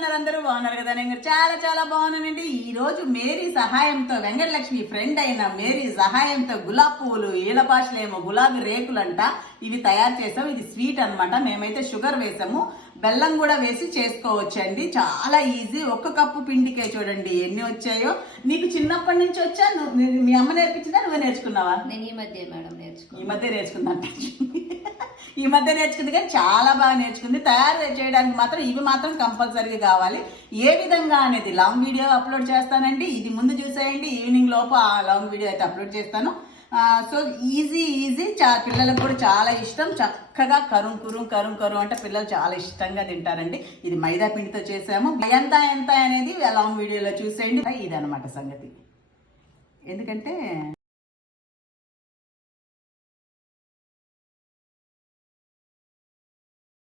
ఉన్నారు? అందరూ బాగున్నారు కదా? నేను చాలా చాలా బాగున్నానండి. ఈ రోజు మేరీ సహాయంతో, వెంకటలక్ష్మి ఫ్రెండ్ అయిన మేరీ సహాయంతో గులాబీ పువ్వులు, ఈల భాషలేమో గులాబీ రేకులంట, ఇవి తయారు చేసాం. ఇది స్వీట్ అన్నమాట. మేమైతే షుగర్ వేసాము, బెల్లం కూడా వేసి చేసుకోవచ్చండి. చాలా ఈజీ. 1 కప్పు పిండికే చూడండి ఎన్ని వచ్చాయో. నీకు చిన్నప్పటి నుంచి వచ్చా? మీ అమ్మ నేర్పించిందా, నువ్వే నేర్చుకున్నావా? నేను ఈ మధ్య మేడం నేర్చుకున్నా. ఈ మధ్య నేర్చుకుందంట. ఈ మధ్య నేర్చుకుంది, కానీ చాలా బాగా నేర్చుకుంది. తయారు చేయడానికి మాత్రం ఇవి మాత్రం కంపల్సరీగా కావాలి. ఏ విధంగా అనేది లాంగ్ వీడియో అప్లోడ్ చేస్తానండి. ఇది ముందు చూసేయండి, ఈవినింగ్ లోపు ఆ లాంగ్ వీడియో అయితే అప్లోడ్ చేస్తాను. సో ఈజీ పిల్లలకు కూడా చాలా ఇష్టం. చక్కగా కరుం కరుం అంటే పిల్లలు చాలా ఇష్టంగా తింటారండి. ఇది మైదా పిండితో చేసాము. ఎంత అనేది లాంగ్ వీడియోలో చూసేయండి. ఇదన్నమాట సంగతి. ఎందుకంటే